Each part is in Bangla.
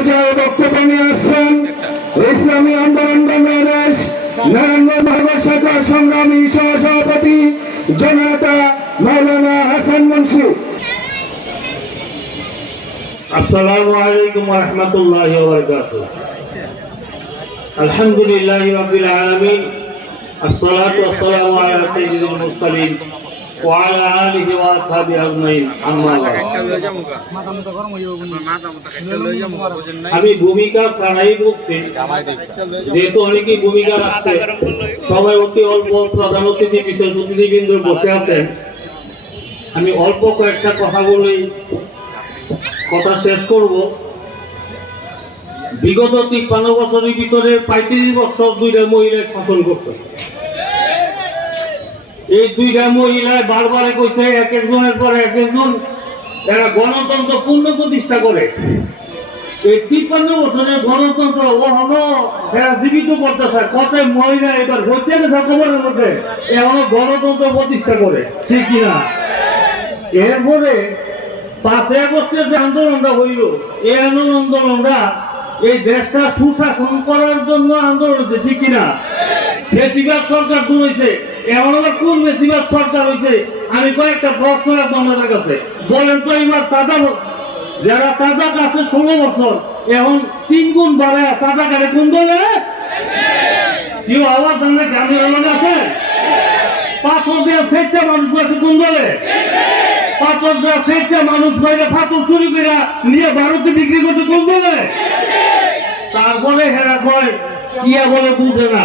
পর্যায়ে বক্তব্য নিয়ে আসছেন ইসলামী আন্দোলন বাংলাদেশ নারায়ণগঞ্জ শাখা সংগ্রামী সহসভাপতি জননেতা মাওলানা হাসান মুন্সি। আসসালামু আলাইকুম ওয়া রাহমাতুল্লাহি ওয়া বারাকাতুহু। আলহামদুলিল্লাহি রাব্বিল আলামিন, আসসালাতু ওয়াসসালামু আলা সাইয়্যিদিল মুরসালিন ওয়া আলা আলিহি ওয়া আসহাবিহি আজমাইন, আম্মা বা'দ। আমি ভূমিকা ছাড়াই বলছি, যেহেতু অনেকেই ভূমিকা রাখছে, সবাই অতি অল্প প্রধান অতিথি বিশেষ অতিথিবৃন্দ বসে আছেন। আমি অল্প কয়েকটা কথা বলেই কথা শেষ করব। বিগত ৫৩ বছরের ভিতরে ৩৫ বছর দুইটা মহিলা শাসন করতে, এই দুইটা মহিলায় বারবারে কইছে এক একজনের পর এক একজন এরা গণতন্ত্র পূর্ণ প্রতিষ্ঠা করে। এই ৫৩ বছরের গণতন্ত্র ওখানো এরা জীবিত করতেছে। কত মহিলা এবার হচ্ছে খবরের মধ্যে এখনো গণতন্ত্র প্রতিষ্ঠা করে, ঠিক কিনা? এরপরে ৫ই আগস্টের যে আন্দোলনটা হইল, এই আন্দোলনটা এই দেশটা সুশাসন করার জন্য আন্দোলন হচ্ছে, ঠিক কিনা? বেশিরভাগ সরকার দূর হয়েছে, এমন আবার কোন বেশিরভাগ সরকার হয়েছে? আমি কয়েকটা প্রশ্ন রাখবো আমাদের কাছে। বলেন তো এবার চাঁদা, যারা চাঁদা কাছে ১৬ বছর, এখন ৩ গুণ বাড়ায় চাঁদা কাটে কোন দলে? কেউ আবার জানলে গান্ধীর আলোকে আছে? পাথর দেওয়া ফেরছে মানুষ পাশে কোন দলে? পাথর দেওয়া ফেরছে মানুষ বাইরে পাথর চুরি করে নিয়ে ভারতে বিক্রি করতে কোন দলে? তারপরে হেরা কয় ইয়া বলে বুঝে না,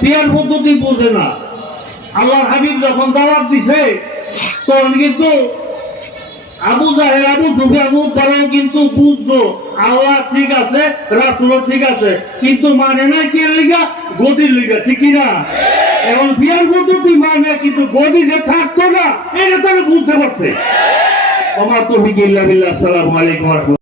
তিয়ার পদ্ধতি বুঝে না। আল্লাহর হাবিব যখন দাওয়াত দিছে তখন কিন্তু আবু জাহেল, আবু সুফিয়ান তারাও কিন্তু বুঝতো আল্লাহ ঠিক আছে, রাসূলও ঠিক আছে, কিন্তু মানে না কি লিগা? গদির লিগা, ঠিক কিনা? এখন বিয়ার পদ্ধতি মানে, কিন্তু গদি যে থাকতো না এটা তারা বুঝতে পারছে। আমার তৌফিক ইল্লা বিল্লাহ। আসসালামু আলাইকুম।